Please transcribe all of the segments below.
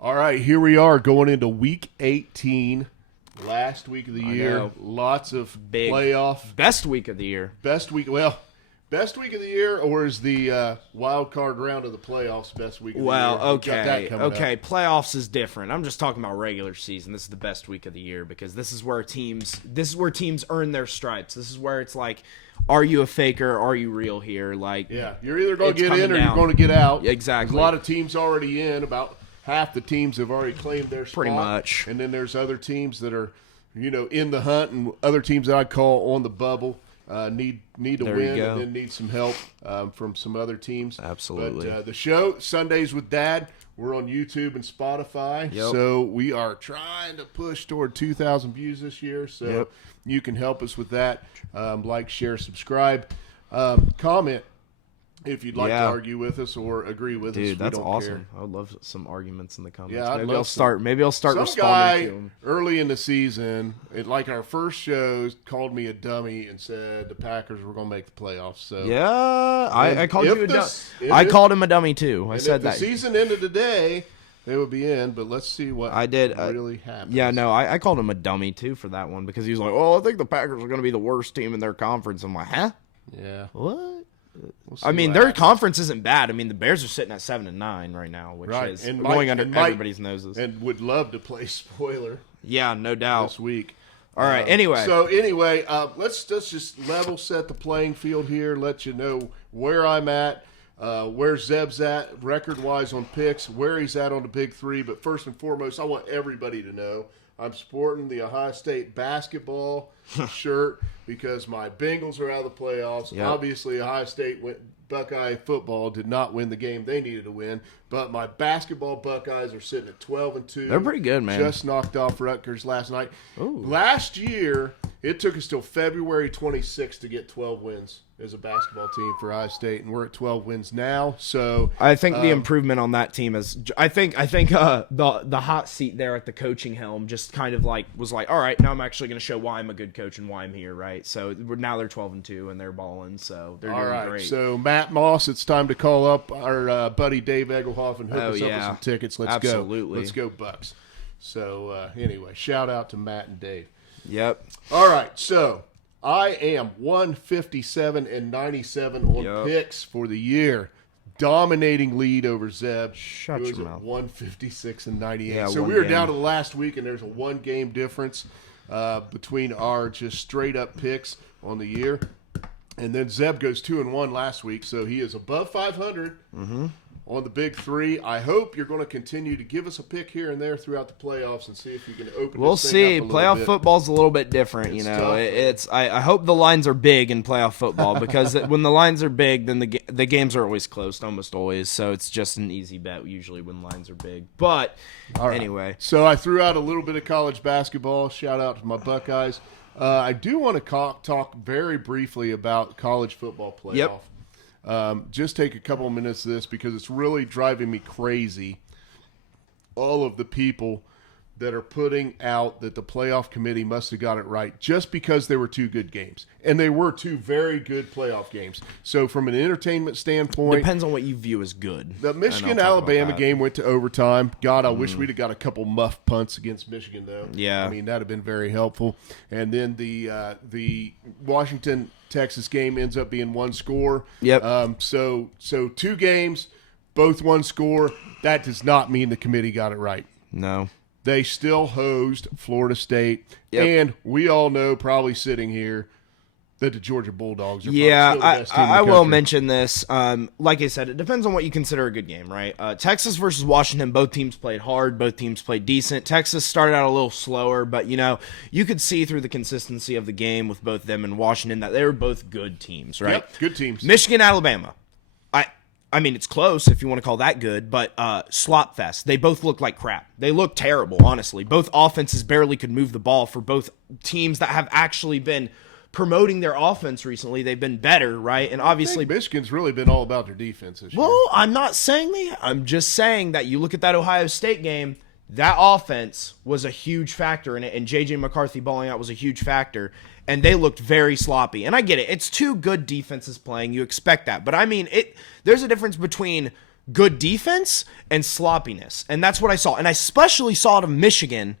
All right, here we are going into week 18, last week of the year. know. Lots of Big. playoff. Best week of the year. Best week of the year, or is the wild card round of the playoffs best week of the year? Well, We've got that okay. coming up. Playoffs is different. I'm just talking about regular season. This is the best week of the year because this is where teams earn their stripes. This is where it's like, are you a faker? Are you real here? Like, Yeah, you're either going it's to get in or coming you're down. going to get out. Exactly. There's a lot of teams already in. About half the teams have already claimed their spot. Pretty much. And then there's other teams that are, in the hunt, and other teams that I'd call on the bubble. Need to There you win go. and then need some help from some other teams. Absolutely. But the show, Sundays with Dad, we're on YouTube and Spotify. Yep. So we are trying to push toward 2,000 views this year. So Yep. you can help us with that. Like, share, subscribe. Comment if you'd like to Yeah. argue with us or agree with us. dude, We that's don't awesome. care. I would love some arguments in the comments. Yeah, I'd maybe love I'll some. start. Maybe I'll start Some responding guy to them. early in the season, like our first show, called me a dummy and said the Packers were going to make the playoffs. So Yeah, I called if you a dummy. this- if I it- called him a dummy too. I and said if the that. season ended today, they would be in. But let's see what I did, really happens. Yeah, no, I called him a dummy too for that one because he was like, "Oh, I think the Packers are going to be the worst team in their conference." I'm like, "Huh? Yeah. What?" We'll see I mean, what their happens. conference isn't bad. I mean, the Bears are sitting at 7-9 right now, which Right. is And going Mike- under and Mike- everybody's noses. and would love to play spoiler Yeah, no doubt. this week. All right. Anyway, So let's just level set the playing field here. Let you know where I'm at, where Zeb's at record wise on picks, where he's at on the big three. But first and foremost, I want everybody to know I'm sporting the Ohio State basketball shirt because my Bengals are out of the playoffs. Yep. Obviously, Ohio State Buckeye football did not win the game they needed to win, but my basketball Buckeyes are sitting at 12-2. They're pretty good, man. Just knocked off Rutgers last night. Last year, it took us till February 26th to get 12 wins as a basketball team for Ohio State, and we're at 12 wins now. So I think the improvement on that team is. I think the hot seat there at the coaching helm just kind of was like, all right, now I'm actually going to show why I'm a good coach and why I'm here, right? So now they're 12-2 and they're balling, so they're all doing right, great. so Matt Moss, it's time to call up our buddy Dave Egelhoff and hook Oh, us up with yeah. some tickets. Let's Absolutely. go. Let's go Bucks. So anyway, shout out to Matt and Dave. Yep. All right, so I am 157-97 on Yep. picks for the year. Dominating lead over Zeb. Shut who is your at mouth. 156-98. Yeah, so one we were game. down to the last week, and there's a one-game difference between our just straight-up picks on the year. And then Zeb goes 2-1 last week, so he is above 500 on the big three. I hope you're going to continue to give us a pick here and there throughout the playoffs and see if you can open We'll this thing see. up a little Playoff bit. football's a little bit different, It's you know. tough. It's I hope the lines are big in playoff football because when the lines are big, then the games are always close, almost always. So it's just an easy bet usually when lines are big. But anyway, So I threw out a little bit of college basketball. Shout out to my Buckeyes. I do want to talk very briefly about college football playoff. Yep. Just take a couple of minutes of this because it's really driving me crazy. All of the people that are putting out that the playoff committee must have got it right just because there were two good games. And they were two very good playoff games. So from an entertainment standpoint, depends on what you view as good. the And I'll talk Michigan-Alabama about that. game went to overtime. God, I wish we'd have got a couple muff punts against Michigan, though. Yeah. I mean, that would have been very helpful. And then the Washington-Texas game ends up being one score. Yep. So two games, both one score. That does not mean the committee got it right. No. They still hosed Florida State. Yep. And we all know, probably sitting here, that the Georgia Bulldogs are Yeah, probably still the best team in the I will country. mention this. Like I said, it depends on what you consider a good game, right? Texas versus Washington, both teams played hard. Both teams played decent. Texas started out a little slower, but, you could see through the consistency of the game with both them and Washington that they were both good teams, right? Yep, good teams. Michigan, Alabama. I mean, it's close if you want to call that good, but slop fest. They both look like crap. They look terrible, honestly. Both offenses barely could move the ball for both teams that have actually been promoting their offense recently. They've been better, right? And I obviously, think Michigan's really been all about their defense this year. well, I'm not saying that. I'm just saying that you look at that Ohio State game, that offense was a huge factor in it, and J.J. McCarthy balling out was a huge factor, and they looked very sloppy. And I get it. It's two good defenses playing. You expect that. But, I mean, there's a difference between good defense and sloppiness. And that's what I saw. And I especially saw it of Michigan,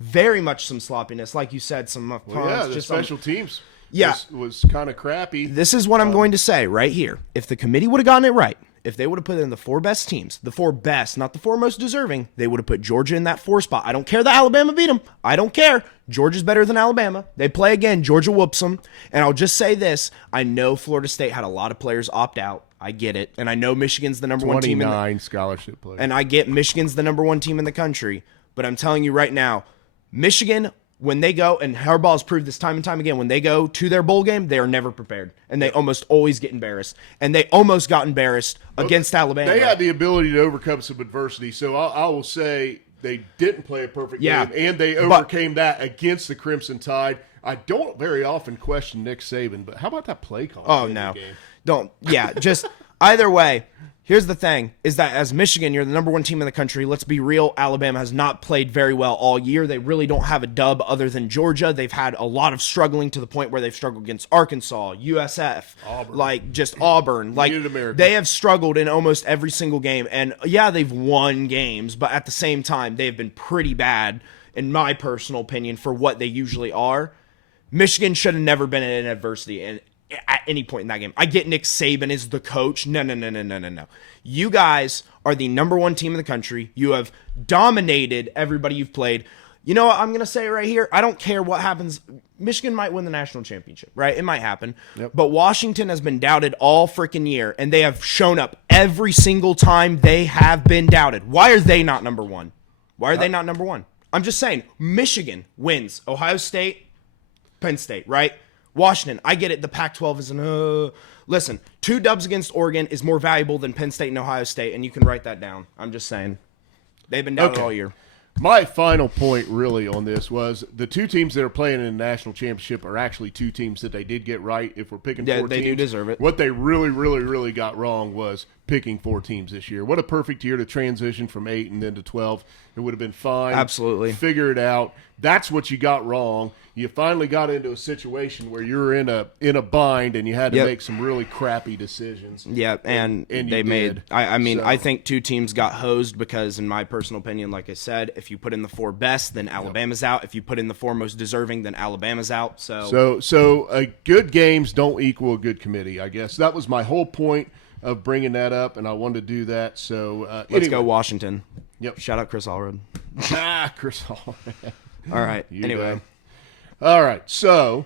very much some sloppiness. Like you said, some Well, yeah, the just special teams Yeah. was kind of crappy. This is what I'm going to say right here. If the committee would have gotten it right, if they would have put in the 4 best teams, the 4 best, not the 4 most deserving, they would have put Georgia in that 4 spot. I don't care that Alabama beat them. I don't care. Georgia's better than Alabama. They play again. Georgia whoops them. And I'll just say this. I know Florida State had a lot of players opt out. I get it. And I know Michigan's the number 1 team. 29 scholarship players. And I get Michigan's the number 1 team in the country. But I'm telling you right now, Michigan, when they go, and Harbaugh's proved this time and time again, when they go to their bowl game, they are never prepared. And they almost always get embarrassed. And they almost got embarrassed against Alabama. They had the ability to overcome some adversity. So I will say they didn't play a perfect game, and they overcame that against the Crimson Tide. I don't very often question Nick Saban, but how about that play call? Oh, no. Don't. Yeah, just either way. Here's the thing, is that as Michigan, you're the number 1 team in the country. Let's be real. Alabama has not played very well all year. They really don't have a dub other than Georgia. They've had a lot of struggling to the point where they've struggled against Arkansas, USF, Auburn. Like just Auburn. Like they have struggled in almost every single game. And yeah, they've won games, but at the same time, they've been pretty bad, in my personal opinion, for what they usually are. Michigan should have never been in adversity at any point in that game. I get Nick Saban is the coach. No. You guys are the number 1 team in the country. You have dominated everybody you've played. You know what? I'm going to say it right here. I don't care what happens. Michigan might win the national championship, right? It might happen. Yep. But Washington has been doubted all freaking year, and they have shown up every single time they have been doubted. Why are they not number 1? Why are they not number 1? I'm just saying, Michigan wins. Ohio State, Penn State, right? Washington, I get it. The Pac-12 isn't. Listen, 2 dubs against Oregon is more valuable than Penn State and Ohio State, and you can write that down. I'm just saying. They've been down all year. My final point really on this was the 2 teams that are playing in the national championship are actually 2 teams that they did get right. If we're picking 4 teams, they do deserve it. What they really, really, really got wrong was picking 4 teams this year. What a perfect year to transition from 8 and then to 12. It would have been fine. Absolutely. Figure it out. That's what you got wrong. You finally got into a situation where you're in a bind and you had to make some really crappy decisions. Yeah, and they made. I think 2 teams got hosed because, in my personal opinion, like I said, if you put in the 4 best, then Alabama's out. If you put in the 4 most deserving, then Alabama's out. So good games don't equal a good committee. I guess that was my whole point of bringing that up, and I wanted to do that. So let's go Washington. Yep. Shout out Chris Allred. Chris Allred. All right. Anyway. All right. So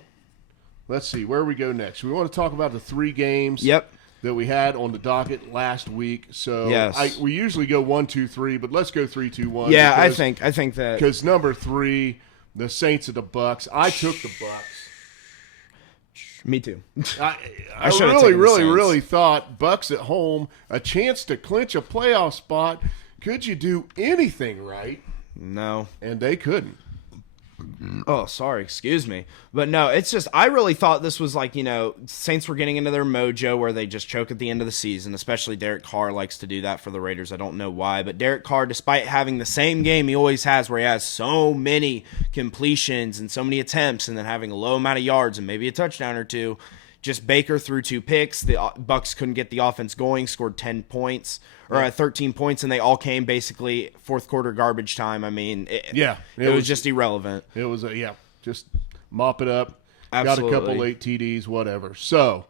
let's see where we go next. We want to talk about the 3 games. Yep. That we had on the docket last week. So yes. We usually go 1, 2, 3, but let's go 3, 2, 1. Yeah, I think that because number 3, the Saints of the Bucks. I took the Bucks. Me too. I really thought Bucks at home, a chance to clinch a playoff spot. Could you do anything right? No. And they couldn't. Oh, sorry. Excuse me. But no, it's just, I really thought this was like, Saints were getting into their mojo where they just choke at the end of the season, especially Derek Carr likes to do that for the Raiders. I don't know why, but Derek Carr, despite having the same game he always has where he has so many completions and so many attempts and then having a low amount of yards and maybe a touchdown or 2, just Baker threw 2 picks. The Bucks couldn't get the offense going, scored 10 points. Or 13 points, and they all came basically 4th quarter garbage time. I mean, it was just irrelevant. It was just mop it up. Absolutely. Got a couple late TDs, whatever. So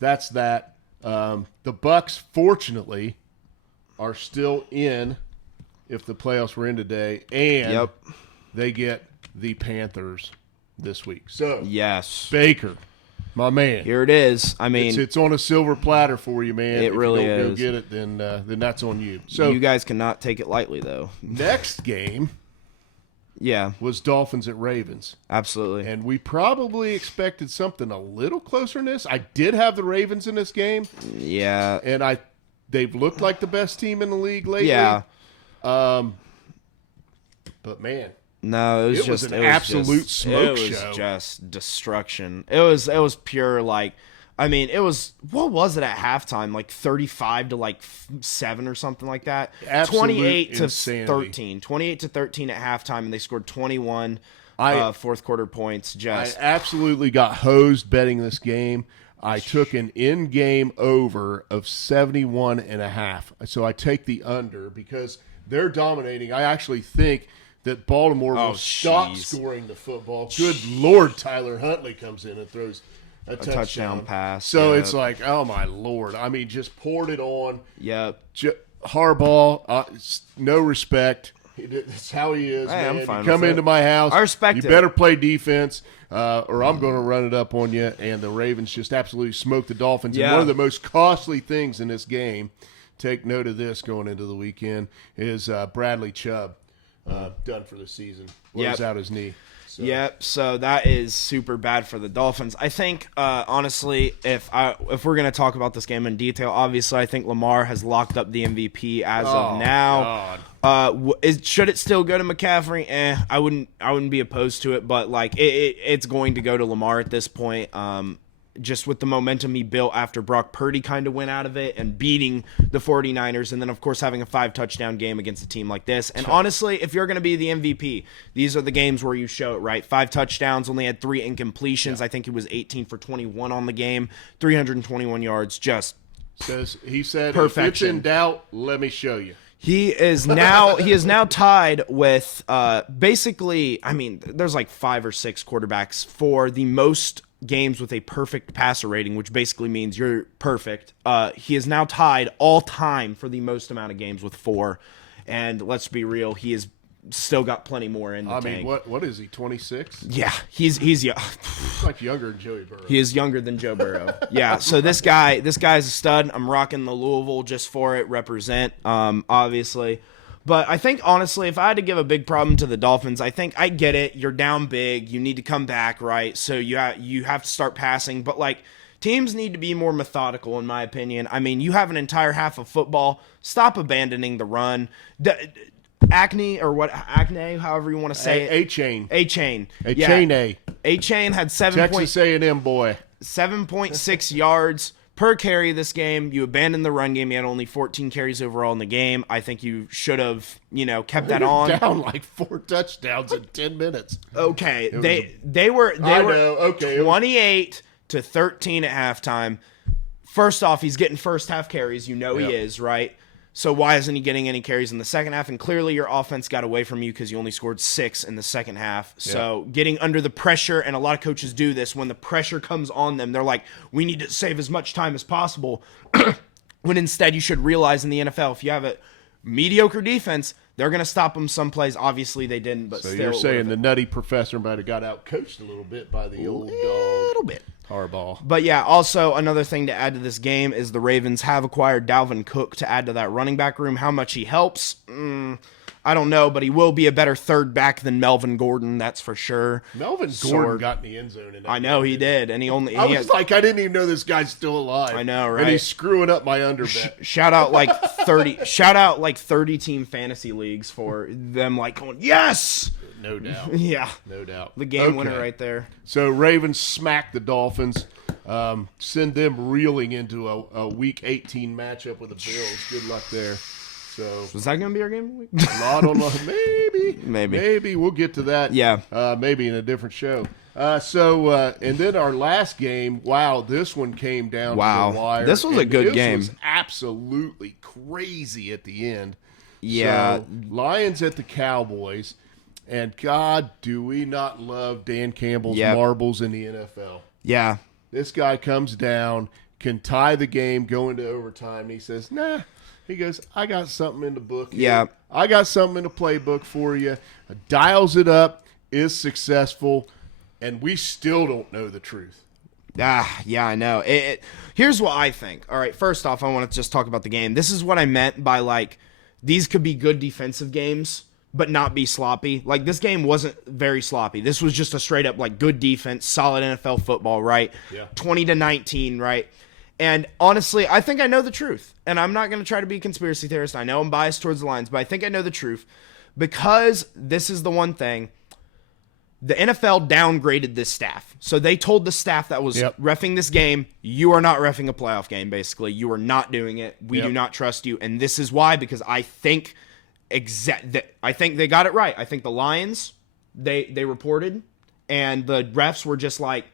that's that. The Bucks, fortunately, are still in. If the playoffs were in today, and they get the Panthers this week. So yes, Baker. My man, here it is. I mean, it's on a silver platter for you, man. It really is. If you don't go get it, then that's on you. So you guys cannot take it lightly, though. Next game, was Dolphins at Ravens. Absolutely, and we probably expected something a little closer than this. I did have the Ravens in this game. Yeah, and they've looked like the best team in the league lately. Yeah, but man. No, it was an absolute smoke show. It was just destruction. It was pure it was, what was it at halftime? Like 35 to 7 or something like that. Absolute 28 to insanity. 13. 28 to 13 at halftime, and they scored 21 4th quarter points. I absolutely got hosed betting this game. I took an in-game over of 71.5. So I take the under because they're dominating. I actually think that Baltimore will stop scoring the football. Good Lord, Tyler Huntley comes in and throws a touchdown pass. So it's like, oh my Lord. I mean, just poured it on. Yep. Harbaugh, no respect. That's how he is, Hey, man. I'm fine You come with into it. my house. I respect you it. better play defense, or I'm going to run it up on you. And the Ravens just absolutely smoked the Dolphins. Yeah. And one of the most costly things in this game, take note of this going into the weekend, is Bradley Chubb done for the season. Blows out his knee. So. Yep, so that is super bad for the Dolphins. I think, honestly, if we're going to talk about this game in detail, obviously I think Lamar has locked up the MVP as of now. Should it still go to McCaffrey? I wouldn't be opposed to it, but like it's going to go to Lamar at this point. Just with the momentum he built after Brock Purdy kind of went out of it and beating the 49ers, and then, of course, having a 5-touchdown game against a team like this. And honestly, if you're going to be the MVP, these are the games where you show it, right? 5 touchdowns, only had 3 incompletions. I think he was 18 for 21 on the game, 321 yards, just He said, perfection. If it's in doubt, let me show you. He is now tied with basically, I mean, there's like 5 or 6 quarterbacks for the most games with a perfect passer rating, which basically means you're perfect. He is now tied all time for the most amount of games with 4. And let's be real, he has still got plenty more in the tank. I mean, what is he, 26? Yeah, he's He's like younger than Joey Burrow. He is younger than Joe Burrow. Yeah, so this guy's a stud. I'm rocking the Louisville just for it, represent, obviously. But I think, honestly, if I had to give a big problem to the Dolphins, I think I get it. You're down big. You need to come back, right? So you have to start passing. But, like, teams need to be more methodical, in my opinion. I mean, you have an entire half of football. Stop abandoning the run. Acne, however you want to say it. A-Chain. A-Chain. A-Chain A. A-Chain had Texas A&M boy. 7.6 yards per carry this game. You abandoned the run game. You had only 14 carries overall in the game. I think you should have, kept that on. Down like 4 touchdowns in 10 minutes. Okay, they were 28 to 13 at halftime. First off, he's getting first half carries. He is, right? So why isn't he getting any carries in the second half? And clearly your offense got away from you because you only scored 6 in the second half. So getting under the pressure, and a lot of coaches do this, when the pressure comes on them, they're like, we need to save as much time as possible. When instead you should realize in the NFL, if you have a mediocre defense, they're going to stop them some plays. Obviously they didn't, but So still. you're saying the nutty professor might have got out coached a little bit by the old dog. A little bit. Harbaugh. But yeah, also another thing to add to this game is the Ravens have acquired Dalvin Cook to add to that running back room. How much he helps, I don't know, but he will be a better third back than Melvin Gordon, that's for sure. Melvin Gordon got in the end zone. I know he did, and I didn't even know this guy's still alive. I know, right? And he's screwing up my underbet. Shout out like 30 team fantasy leagues for them like going, yes! No doubt. Yeah. No doubt. The game winner right there. So Ravens smack the Dolphins, send them reeling into a Week 18 matchup with the Bills. Good luck there. So is that going to be our game of the week? Maybe. We'll get to that. Yeah. Maybe in a different show. And then our last game, wow, this one came down to the wire. This was a good game. This was absolutely crazy at the end. Yeah. So, Lions at the Cowboys. And God, do we not love Dan Campbell's marbles in the NFL? Yeah. This guy comes down, can tie the game, go into overtime. And he says, nah. He goes, I got something in the book here. Yeah. I got something in the playbook for you. Dials it up, is successful, and we still don't know the truth. Yeah, I know. Here's what I think. All right, first off, I want to just talk about the game. This is what I meant by, like, these could be good defensive games, but not be sloppy. Like, this game wasn't very sloppy. This was just a straight up, like, good defense, solid NFL football, right? Yeah. 20-19, right? And honestly, I think I know the truth. And I'm not going to try to be a conspiracy theorist. I know I'm biased towards the Lions, but I think I know the truth. Because this is the one thing, the NFL downgraded this staff. So they told the staff that was reffing this game, you are not reffing a playoff game, basically. You are not doing it. We do not trust you. And this is why, because I think they got it right. I think the Lions, they reported, and the refs were just like,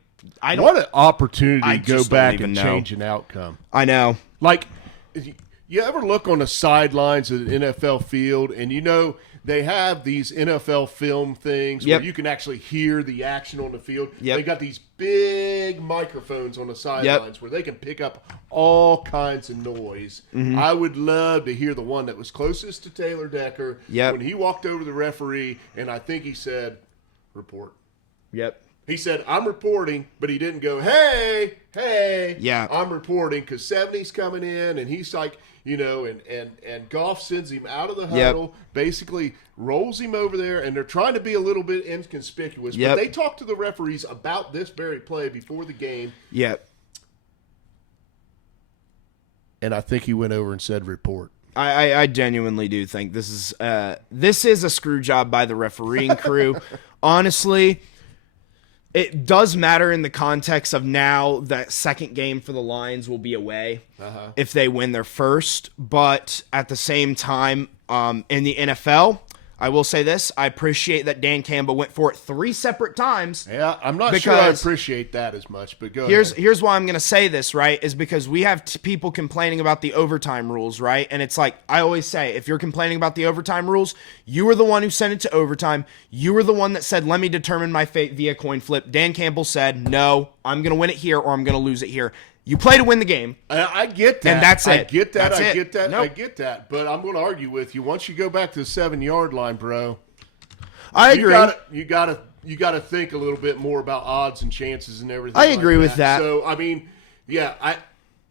I don't. What an opportunity I to go just don't back even and know. change an outcome. I know. Like, you ever look on the sidelines of the NFL field and they have these NFL film things Yep. where you can actually hear the action on the field. Yep. They got these big microphones on the sidelines where they can pick up all kinds of noise. Mm-hmm. I would love to hear the one that was closest to Taylor Decker Yep. when he walked over to the referee, and I think he said, report. Yep. He said, I'm reporting, but he didn't go, hey, Yeah. I'm reporting, because 70's coming in, and he's like, and Goff sends him out of the huddle, basically rolls him over there, and they're trying to be a little bit inconspicuous. Yep. But they talked to the referees about this very play before the game, Yep. and I think he went over and said report. I genuinely do think this is a screw job by the refereeing crew. Honestly, it does matter in the context of now that second game for the Lions will be away if they win their first. But at the same time, in the NFL, I will say this. I appreciate that Dan Campbell went for it 3 separate times. Yeah, I'm not sure I appreciate that as much, but go ahead. Here's why I'm going to say this, right, is because we have people complaining about the overtime rules, right? And it's like, I always say, if you're complaining about the overtime rules, you were the one who sent it to overtime. You were the one that said, let me determine my fate via coin flip. Dan Campbell said, no, I'm going to win it here or I'm going to lose it here. You play to win the game. I get that. And that's it. I get that. That's I it. get that. Nope. I get that. But I'm going to argue with you. Once you go back to the 7-yard line, bro, I agree. You gotta think a little bit more about odds and chances and everything. I agree with that. So I mean, yeah,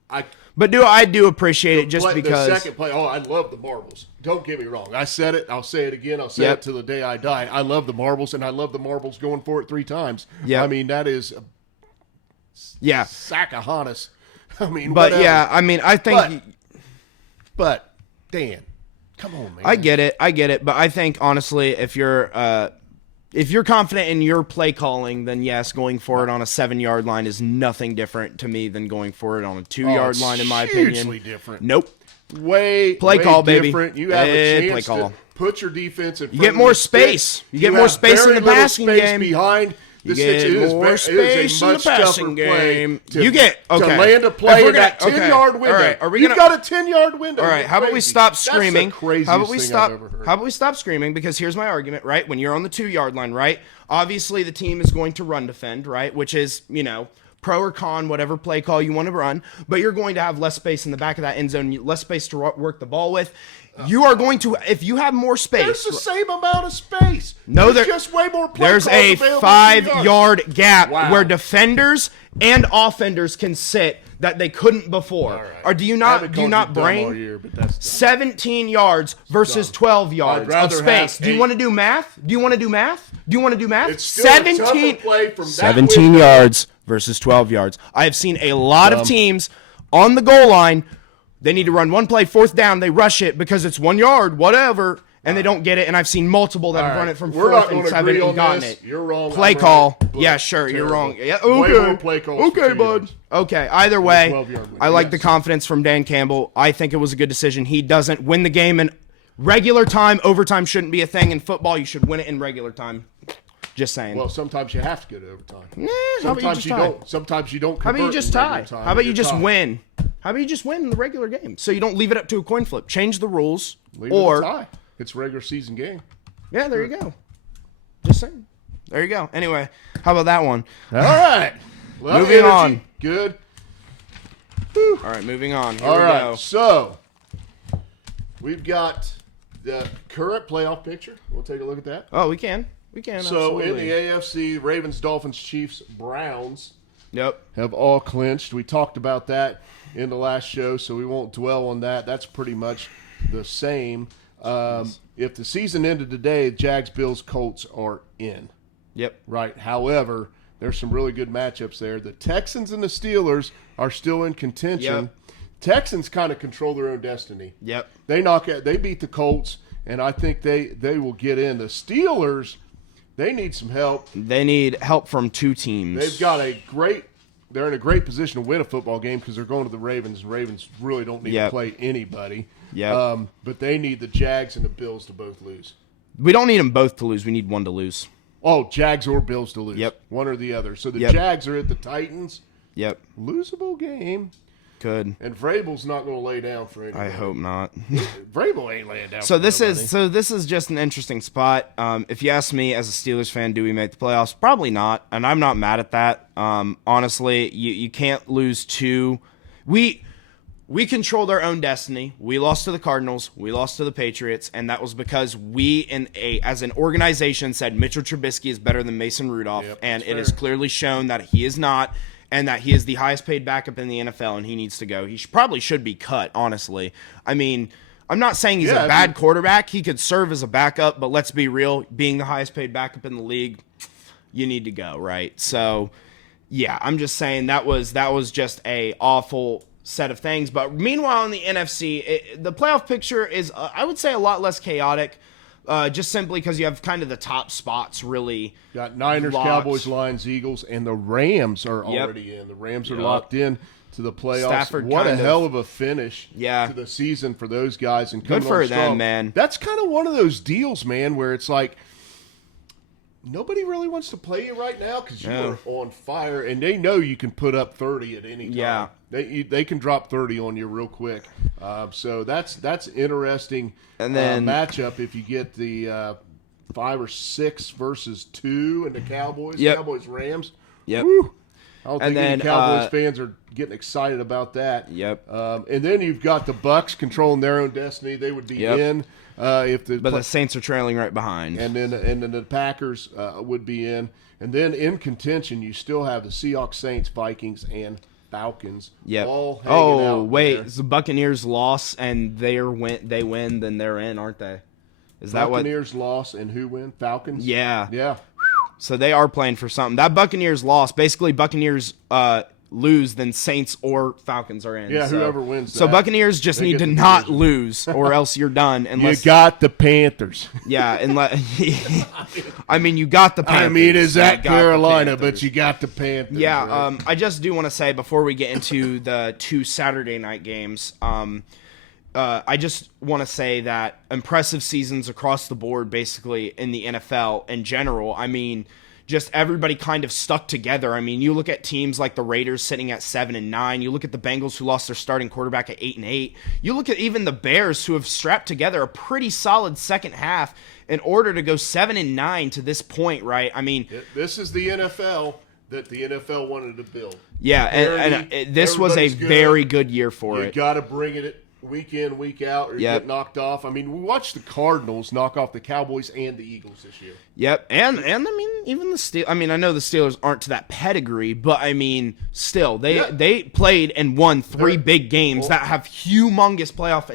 I. But I do appreciate it just because. The second play, I love the marbles. Don't get me wrong. I said it. I'll say it again. I'll say it till the day I die. I love the marbles, and I love the marbles going for it 3 times. Yeah. I mean, that is a sack of Hannes. I mean, but whatever. yeah, I mean, I think. But Dan, come on, man. I get it. But I think honestly, if you're confident in your play calling, then yes, going for it on a 7-yard line is nothing different to me than going for it on a 2-yard line, in my opinion. Hugely different. Nope. Way call, baby. different. You have a chance play call. to put your defense in front You get of more the space. stick. You get more have space in very the little passing space game. behind You the sticks. get It is more very- space it is a in the much tougher passing play game. to, You get to okay. land a If play we're in that gonna- 10-yard okay. window. All right. Are we You've gonna- got a 10-yard window. All right, You're how about we crazy. stop That's screaming? the craziest How about we thing stop? I've ever heard. How about we stop screaming? Because here's my argument, right? When you're on the 2-yard line, right? Obviously, the team is going to run defend, right? Which is, pro or con, whatever play call you want to run. But you're going to have less space in the back of that end zone, less space to work the ball with. You are going to, if you have more space. There's the same amount of space. No, there's just way more play there's calls a available 5-yard gap Wow. where defenders and offenders can sit that they couldn't before. All right. Or do you I not haven't do you called not you dumb brain all year, but that's dumb. 17 yards versus Dumb. 12 yards I'd of rather space? have Do you eight. want to do math? Do you want to do math? It's still a tougher play from that 17 window. yards versus 12 yards. I have seen a lot of teams on the goal line. They need to run one play, 4th down. They rush it because it's 1 yard, whatever, and they don't get it. And I've seen multiple that have run it from We're not 4th gonna and 7 agree and on gotten this. it. You're wrong. Play I'm call. right, but Yeah, sure, you're terrible. wrong. Yeah, Way okay. more play calls for Okay, 2 bud. yards. Okay, either way, 12-yard window, I like the yes. confidence from Dan Campbell. I think it was a good decision. He doesn't win the game in regular time. Overtime shouldn't be a thing in football. You should win it in regular time. Just saying. Well, sometimes you have to go to overtime. how about you Sometimes just you tie? don't. Sometimes you don't. How about you convert just in regular tie? time How about and you you're just tied. win? How about you just win the regular game so you don't leave it up to a coin flip? Change the rules. Leave it a tie. It's a regular season game. Yeah, there you go. Just saying. There you go. Anyway, how about that one? All right. Well, Moving energy, on. Good. All right, moving on. Here All we right. go. So we've got the current playoff picture. We'll take a look at that. Oh, we can. We can. So in absolutely. the AFC, Ravens, Dolphins, Chiefs, Browns Yep. have all clinched. We talked about that in the last show, so we won't dwell on that. That's pretty much the same. If the season ended today, Jags, Bills, Colts are in. Yep. Right. However, there's some really good matchups there. The Texans and the Steelers are still in contention. Yep. Texans kind of control their own destiny. Yep. They beat the Colts, and I think they will get in. The Steelers, they need some help. They need help from two teams. They're in a great position to win a football game because they're going to the Ravens. And Ravens really don't need to play anybody. Yep. But they need the Jags and the Bills to both lose. We don't need them both to lose. We need one to lose. Oh, Jags or Bills to lose. Yep. One or the other. So the Yep. Jags are at the Titans. Yep. Losable game. Good. And Vrabel's not going to lay down for anybody. I hope not. Vrabel ain't laying down So for this nobody. is just an interesting spot. If you ask me as a Steelers fan, do we make the playoffs? Probably not, and I'm not mad at that. Honestly, you can't lose two. We controlled our own destiny. We lost to the Cardinals. We lost to the Patriots, and that was because we, as an organization, said Mitchell Trubisky is better than Mason Rudolph, Yep, and that's it is fair. clearly shown that he is not, and that he is the highest paid backup in the NFL, and he needs to go. He probably should be cut, honestly. I mean, I'm not saying he's Yeah, a bad quarterback. He could serve as a backup, but let's be real. Being the highest paid backup in the league, you need to go, right? So, yeah, I'm just saying that was just a awful set of things. But meanwhile, in the NFC, the playoff picture is, I would say, a lot less chaotic, just simply because you have kind of the top spots really. Got Niners, locked. Cowboys, Lions, Eagles, and the Rams are Yep. already in. The Rams are Yep. locked in to the playoffs. Stafford what a kind of- hell of a finish Yeah. to the season for those guys. And Good coming for on them, strong. man. That's kind of one of those deals, man, where it's like nobody really wants to play you right now because you Yeah. are on fire, and they know you can put up 30 at any time. Yeah. They can drop 30 on you real quick. So that's interesting. And then- matchup if you get the 5 or 6 versus 2 and the Cowboys, Yep. Cowboys Rams. Yep. Woo. I don't And think any then, Cowboys fans are getting excited about that. Yep. And then you've got the Bucks controlling their own destiny. They would be Yep. in if the But the Saints are trailing right behind. and then the Packers would be in. And then in contention, you still have the Seahawks, Saints, Vikings, and Falcons. Yep. All hanging out wait, there. it's the Buccaneers loss and they win, then they're in, aren't they? Is that what? Buccaneers lost, and who win? Falcons? Yeah. Yeah. So they are playing for something. That Buccaneers loss, basically Buccaneers lose, then Saints or Falcons are in. Yeah, So- whoever wins So that, Buccaneers just they need get to the not division. lose, or else you're done. You Unless got the Panthers. yeah, unless I mean you got the Panthers. I mean, is You that got the Carolina? Panthers. But you got the Panthers. Yeah, right? I just do want to say before we get into the 2 Saturday night games, I just want to say that impressive seasons across the board, basically in the NFL in general. I mean, just everybody kind of stuck together. I mean, you look at teams like the Raiders sitting at 7-9. You look at the Bengals who lost their starting quarterback at 8-8. You look at even the Bears who have strapped together a pretty solid second half in order to go 7-9 to this point, right? I mean, This is the NFL that the NFL wanted to build. yeah, and Parity, this was a everybody's good. very good year for You it. got to bring it week in, week out, or you Yep. get knocked off. I mean, we watched the Cardinals knock off the Cowboys and the Eagles this year. Yep, and I mean even the Steel. I mean I know the Steelers aren't to that pedigree, but I mean still they played and won 3 big games that have humongous playoff.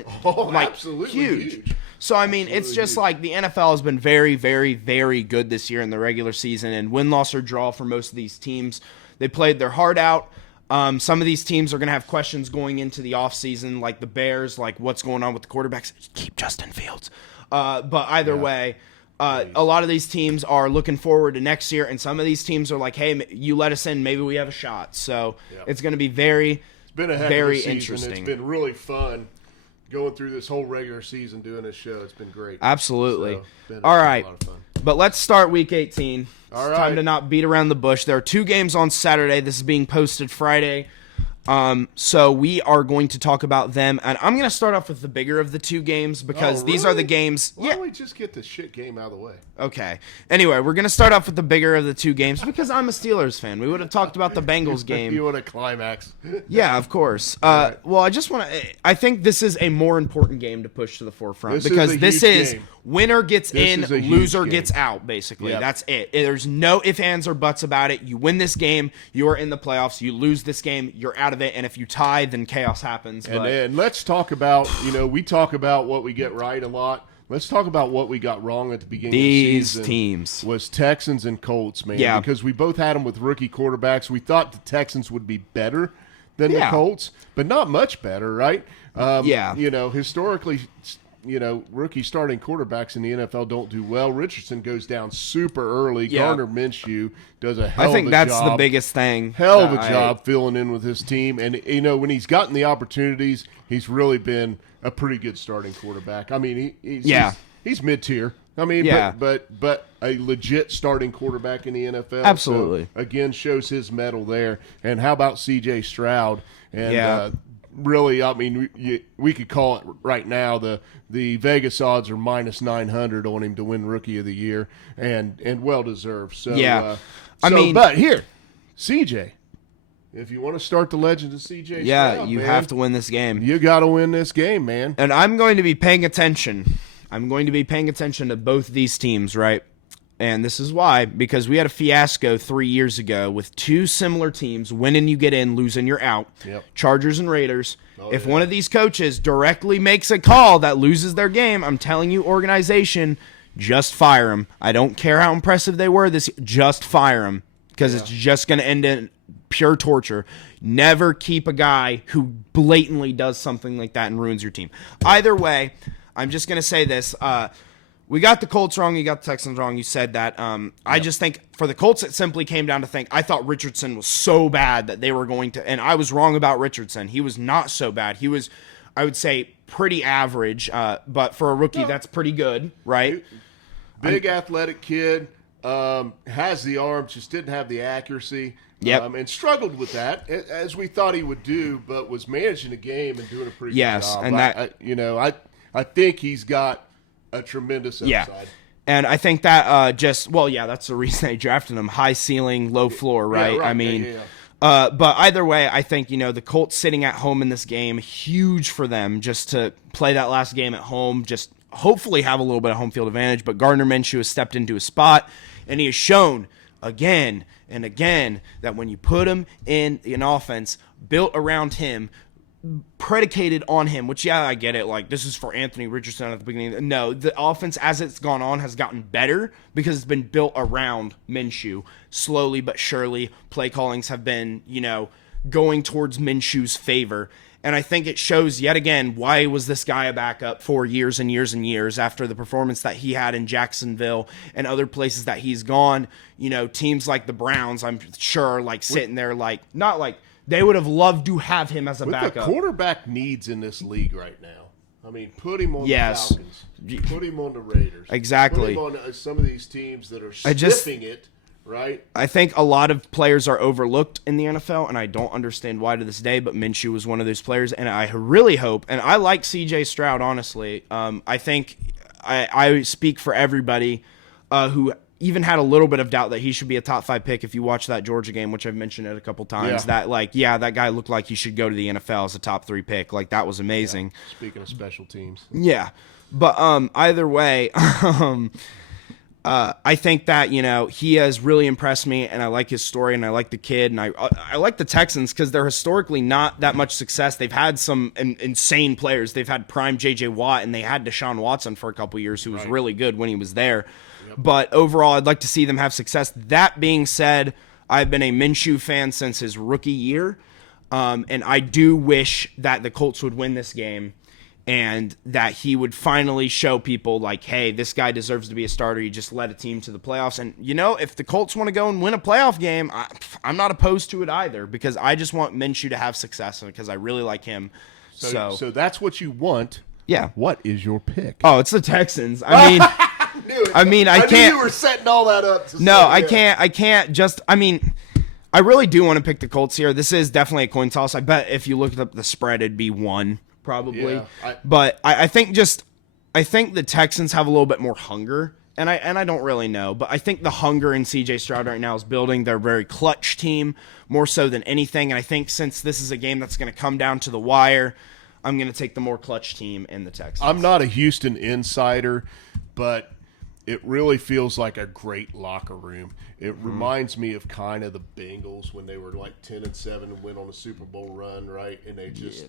Absolutely huge. So I mean it's just huge. like the NFL has been very very very good this year in the regular season, and win loss or draw for most of these teams. They played their heart out. Some of these teams are going to have questions going into the offseason, like the Bears, like what's going on with the quarterbacks. Keep Justin Fields. But either way, a lot of these teams are looking forward to next year, and some of these teams are like, hey, you let us in, maybe we have a shot. So it's going to be very, It's been a heck very of a season. interesting. It's been really fun going through this whole regular season doing this show. It's been great. Absolutely. So, it's been All a right. lot of fun. But let's start week 18. All It's time right. to not beat around the bush. There are 2 games on Saturday. This is being posted Friday. So we are going to talk about them, and I'm going to start off with the bigger of the 2 games because these are the really? games. Why Yeah. don't we just get the shit game out of the way? Okay. Anyway, we're going to start off with the bigger of the 2 games because I'm a Steelers fan. We would have talked about the Bengals game. You want a climax? Yeah, of course. Well, I just want to. I think this is a more important game to push to the forefront This is because a this huge is game. winner gets This in, is a huge loser game. gets out. Basically, Yep. that's it. There's no ifs, ands, or buts about it. You win this game, you are in the playoffs. You lose this game, you're out of it. And if you tie, then chaos happens. And But then let's talk about, we talk about what we get right a lot. Let's talk about what we got wrong at the beginning these of the season. teams. Was Texans and Colts, man. Yeah. Because we both had them with rookie quarterbacks. We thought the Texans would be better than the Yeah. Colts, but not much better, right? Yeah. Historically, rookie starting quarterbacks in the NFL don't do well. Richardson goes down super early. Yeah. Gardner Minshew does a hell I think of a that's job. the biggest thing. Hell of a that I- job filling in with his team. And, when he's gotten the opportunities, he's really been a pretty good starting quarterback. I mean, he's Yeah. he's mid-tier. I mean, Yeah. but a legit starting quarterback in the NFL. Absolutely. So, again, shows his mettle there. And how about C.J. Stroud? And Yeah. really, I mean, we could call it right now. The Vegas odds are minus 900 on him to win Rookie of the Year, and well deserved. So Yeah. but here, C.J. If you want to start the legend of C.J. Yeah, Stroud, you man, have to win this game. You got to win this game, man. And I'm going to be paying attention. I'm going to be paying attention to both these teams, right? And this is why, because we had a fiasco 3 years ago with two similar teams. Winning, you get in, losing, you're out. Yep. Chargers and Raiders. If one of these coaches directly makes a call that loses their game, I'm telling you, organization, just fire them. I don't care how impressive they were just fire them, because it's just going to end in pure torture. Never keep a guy who blatantly does something like that and ruins your team. Either way, I'm just going to say this. We got the Colts wrong. You got the Texans wrong. You said that. I just think for the Colts, it simply came down to I thought Richardson was so bad that they were going to, and I was wrong about Richardson. He was not so bad. He was, I would say, pretty average. But for a rookie, that's pretty good, right? Big athletic kid, has the arm, just didn't have the accuracy. Yep. And struggled with that, as we thought he would do, but was managing the game and doing a pretty good job. And I think he's got a tremendous upside. Yeah. And I think that that's the reason they drafted him. High ceiling, low floor, right? Yeah, right. I mean, yeah. but either way, I think, the Colts sitting at home in this game, huge for them just to play that last game at home, just hopefully have a little bit of home field advantage. But Gardner Minshew has stepped into a spot, and he has shown again and again that when you put him in an offense built around him, predicated on him, which, I get it, like, this is for Anthony Richardson at the beginning. No, the offense, as it's gone on, has gotten better because it's been built around Minshew. Slowly but surely, play callings have been, going towards Minshew's favor. And I think it shows yet again, why was this guy a backup for years and years and years after the performance that he had in Jacksonville and other places that he's gone. Teams like the Browns, I'm sure, sitting there not like they would have loved to have him as a backup. The quarterback needs in this league right now. I mean, put him on the Falcons. Put him on the Raiders. Exactly. Put him on some of these teams that are sniffing it. Right. I think a lot of players are overlooked in the NFL, and I don't understand why to this day, but Minshew was one of those players, and I really hope, and I like C.J. Stroud, honestly. I think I speak for everybody who even had a little bit of doubt that he should be a top 5 pick if you watch that Georgia game, which I've mentioned it a couple times, that that guy looked like he should go to the NFL as a top 3 pick. That was amazing. Yeah. Speaking of special teams. Yeah. But either way, I think that, he has really impressed me, and I like his story, and I like the kid, and I like the Texans because they're historically not that much success. They've had some insane players. They've had prime J.J. Watt, and they had Deshaun Watson for a couple years, who was really good when he was there. Yep. But overall, I'd like to see them have success. That being said, I've been a Minshew fan since his rookie year, and I do wish that the Colts would win this game, and that he would finally show people hey, this guy deserves to be a starter. He just led a team to the playoffs. And, if the Colts want to go and win a playoff game, I'm not opposed to it either, because I just want Minshew to have success because I really like him. So that's what you want. Yeah. What is your pick? Oh, it's the Texans. I mean, I can't. Knew you were setting all that up. I can't just. I really do want to pick the Colts here. This is definitely a coin toss. I bet if you looked up the spread, it'd be 1. Probably, but I think the Texans have a little bit more hunger, and I don't really know, but I think the hunger in C.J. Stroud right now is building. They're a very clutch team, more so than anything, and I think since this is a game that's going to come down to the wire, I'm going to take the more clutch team in the Texans. I'm not a Houston insider, but it really feels like a great locker room. It reminds me of kind of the Bengals when they were 10-7 and went on a Super Bowl run, right? And they just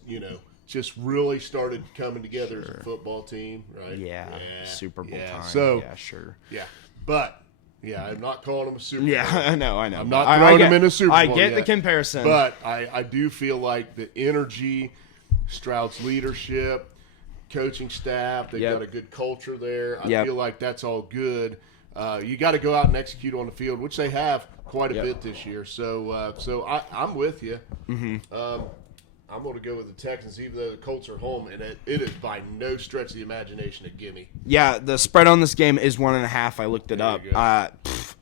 just really started coming together as a football team, right? Yeah. Super Bowl time. So, sure. Yeah. But, I'm not calling them a Super Bowl. Yeah, I know. I'm not throwing them in a Super Bowl I get the comparison. But I do feel like the energy, Stroud's leadership, coaching staff, they've got a good culture there. I feel like that's all good. You got to go out and execute on the field, which they have quite a bit this year. So I'm with you. Mm-hmm. I'm going to go with the Texans, even though the Colts are home, and it is by no stretch of the imagination a gimme. Yeah, the spread on this game is 1.5. I looked it up. you go.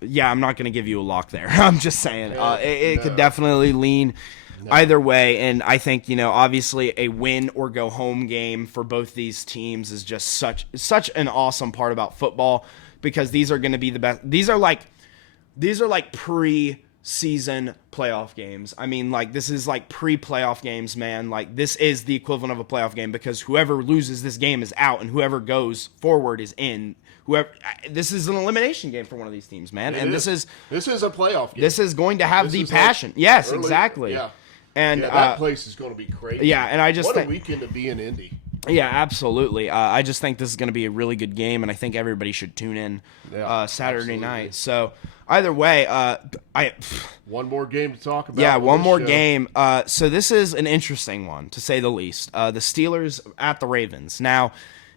Yeah, I'm not going to give you a lock there. I'm just saying. It could No. definitely lean either way, and I think, obviously a win or go home game for both these teams is just such an awesome part about football, because these are going to be the best. These are like pre-season playoff games. I mean, like, this is like pre-playoff games, man. Like, this is the equivalent of a playoff game, because whoever loses this game is out, and whoever goes forward is in. This is an elimination game for one of these teams, man. This is a playoff game. this is going to have This the is like passion. Yes, early- exactly. Yeah. And that place is going to be crazy. yeah, and I just what a think- weekend to be in Indy. Yeah, absolutely. I just think this is going to be a really good game, and I think everybody should tune in Saturday absolutely. night. So either way, One more game to talk about. yeah, on one this more show. game. So this is an interesting one, to say the least. The Steelers at the Ravens. Now,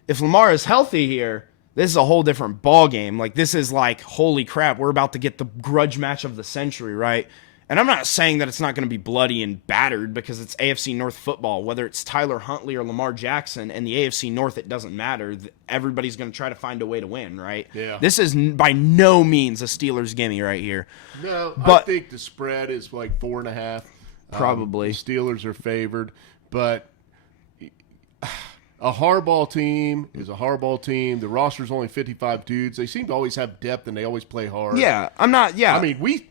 if Lamar is healthy here, this is a whole different ball game. Like, this is like, holy crap, we're about to get the grudge match of the century, right? And I'm not saying that it's not going to be bloody and battered, because it's AFC North football. Whether it's Tyler Huntley or Lamar Jackson and the AFC North, it doesn't matter. Everybody's going to try to find a way to win, right? Yeah. This is by no means a Steelers gimme right here. No, But- I think the spread is like 4.5. Probably. The Steelers are favored, but a hardball team is a hardball team. The roster's only 55 dudes. They seem to always have depth, and they always play hard. Yeah, I'm not. Yeah, I mean,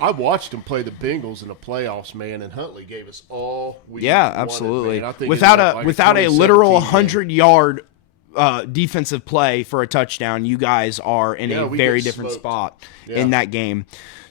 I watched him play the Bengals in the playoffs, man, and Huntley gave us all we yeah, wanted, absolutely. man. I think Without it a was like without a 2017 literal game. 100-yard defensive play for a touchdown, you guys are in Yeah, a we very get different smoked. spot Yeah. in that game.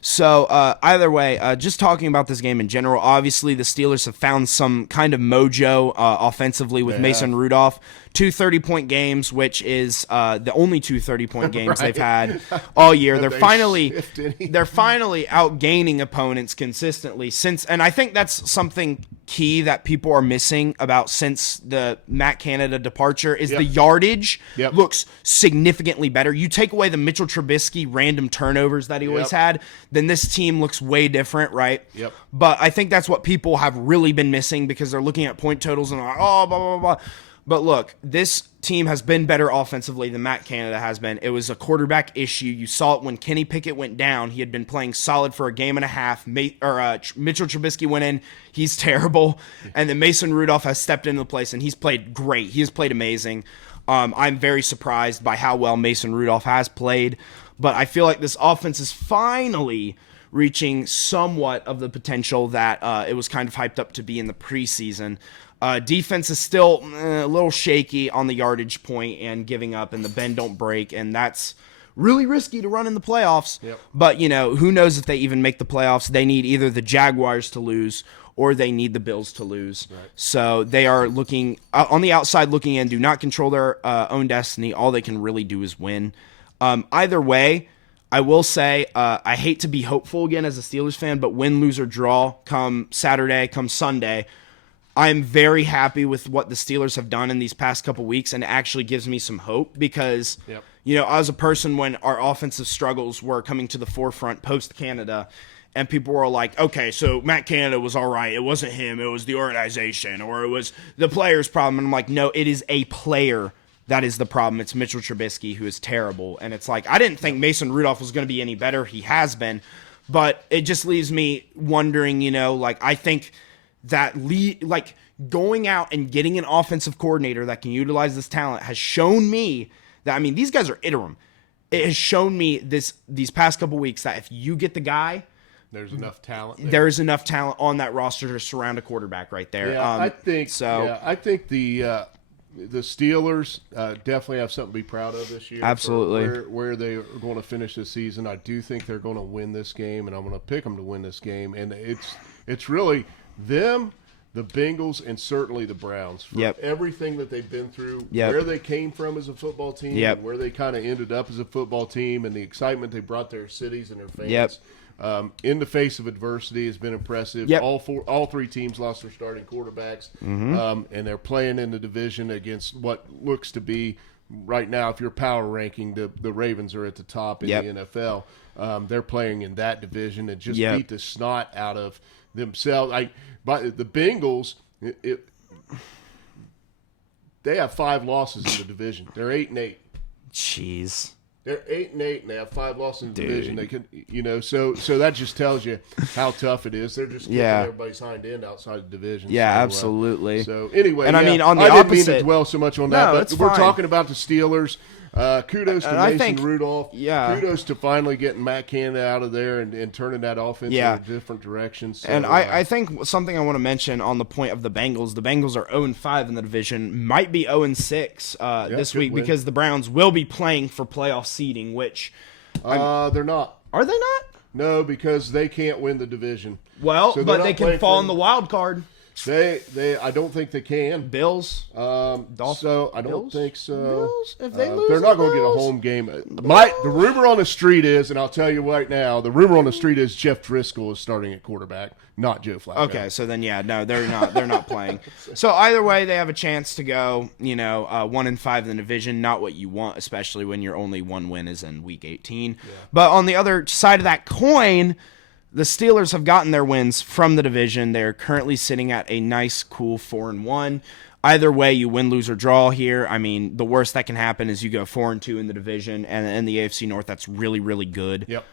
So either way, just talking about this game in general, obviously the Steelers have found some kind of mojo offensively with They Mason have. Rudolph. 2 30-point games, which is the only 2 30-point games they've had all year. Have They're they finally shift any? they're finally outgaining opponents consistently and I think that's something key that people are missing about since the Matt Canada departure is the yardage Yep. looks significantly better. You take away the Mitchell Trubisky random turnovers that he always Yep. had, then this team looks way different, right? Yep. But I think that's what people have really been missing, because they're looking at point totals and they're like, oh, blah, blah, blah. But look, this team has been better offensively than Matt Canada has been. It was a quarterback issue. You saw it when Kenny Pickett went down. He had been playing solid for a game and a half. Mitchell Trubisky went in. He's terrible. And then Mason Rudolph has stepped into the place, and he's played great. He has played amazing. I'm very surprised by how well Mason Rudolph has played. But I feel like this offense is finally reaching somewhat of the potential that it was kind of hyped up to be in the preseason. Defense is still a little shaky on the yardage point and giving up and the bend don't break, and that's really risky to run in the playoffs. Yep. But, who knows if they even make the playoffs. They need either the Jaguars to lose or they need the Bills to lose. Right. So they are looking on the outside looking in, do not control their own destiny. All they can really do is win. Either way, I will say I hate to be hopeful again as a Steelers fan, but win, lose, or draw come Saturday, come Sunday, I'm very happy with what the Steelers have done in these past couple weeks, and it actually gives me some hope because, Yep. I was a person when our offensive struggles were coming to the forefront post-Canada, and people were like, okay, so Matt Canada was all right. It wasn't him. It was the organization, or it was the player's problem. And I'm like, no, it is a player that is the problem. It's Mitchell Trubisky, who is terrible. And it's like, I didn't think Mason Rudolph was going to be any better. He has been. But it just leaves me wondering, I think that going out and getting an offensive coordinator that can utilize this talent has shown me that, these guys are interim. It has shown me these past couple weeks that if you get the guy, There's enough talent there. there is enough talent on that roster to surround a quarterback right there. Yeah, I think so. Yeah, I think the Steelers definitely have something to be proud of this year. for Absolutely. where they are going to finish this season. I do think they're going to win this game, and I'm going to pick them to win this game. And it's really them, the Bengals, and certainly the Browns. For Yep. everything that they've been through, Yep. where they came from as a football team, Yep. and where they kind of ended up as a football team, and the excitement they brought their cities and their fans. Yep. In the face of adversity has been impressive. Yep. All three teams lost their starting quarterbacks, and they're playing in the division against what looks to be right now. If you're power ranking, the Ravens are at the top in Yep. the NFL. They're playing in that division and just Yep. beat the snot out of themselves. But the Bengals, they have 5 losses in the division. They're 8-8. Jeez. They're 8-8, and they have 5 losses in the division. They can, so that just tells you how tough it is. They're just kicking everybody's hind end outside the division. Yeah, so, absolutely. So anyway, and I mean, on the I didn't opposite, mean to dwell so much on that, but we're talking about the Steelers. Kudos to Mason Rudolph. Yeah. Kudos to finally getting Matt Canada out of there and turning that offense in a different direction. So, and I think something I want to mention on the point of the Bengals are 0-5 in the division, might be 0-6 this week because the Browns will be playing for playoff seeding, which they're not. Are they not? No, because they can't win the division. Well, so but they can fall in the wild card. I don't think they can. Bills, Dolphins. So I don't think so. Bills, if they lose, they're not going to get a home game. The rumor on the street is, and I'll tell you right now, the rumor on the street is Jeff Driscoll is starting at quarterback, not Joe Flacco. Okay, so then no, they're not. They're not playing. So either way, they have a chance to go. 1-5 in the division, not what you want, especially when your only one win is in Week 18. Yeah. But on the other side of that coin, the Steelers have gotten their wins from the division. They're currently sitting at a nice, cool 4-1. Either way, you win, lose, or draw here. I mean, the worst that can happen is you go 4-2 in the division, and in the AFC North, that's really, really good. Yep.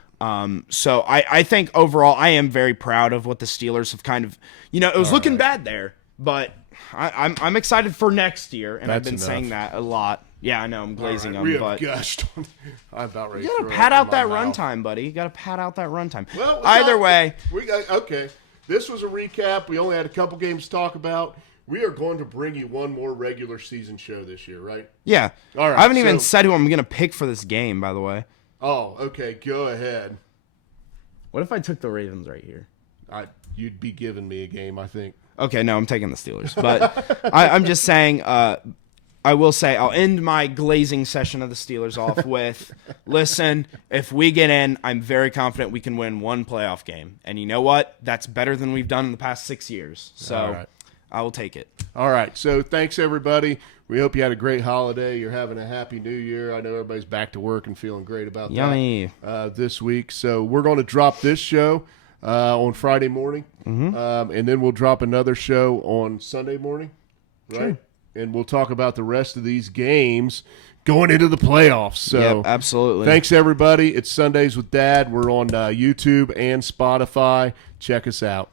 So I think overall, I am very proud of what the Steelers have kind of, it was looking bad there, but I'm excited for next year, and I've been saying that a lot. Yeah, I know I'm glazing them, but gushed. I'm about ready. You gotta pat out that runtime, buddy. You gotta pat out that runtime. Well, either way, okay. This was a recap. We only had a couple games to talk about. We are going to bring you one more regular season show this year, right? Yeah. All right. I haven't even said who I'm gonna pick for this game, by the way. Oh, okay. Go ahead. What if I took the Ravens right here? You'd be giving me a game, I think. Okay, no, I'm taking the Steelers, but I'm just saying. I will say I'll end my glazing session of the Steelers off with, listen, if we get in, I'm very confident we can win one playoff game. And you know what? That's better than we've done in the past 6 years. So I will take it. All right. So thanks, everybody. We hope you had a great holiday. You're having a happy new year. I know everybody's back to work and feeling great about that this week. So we're going to drop this show on Friday morning, and then we'll drop another show on Sunday morning, right? Sure. And we'll talk about the rest of these games going into the playoffs. So, absolutely. Thanks, everybody. It's Sundays with Dad. We're on YouTube and Spotify. Check us out.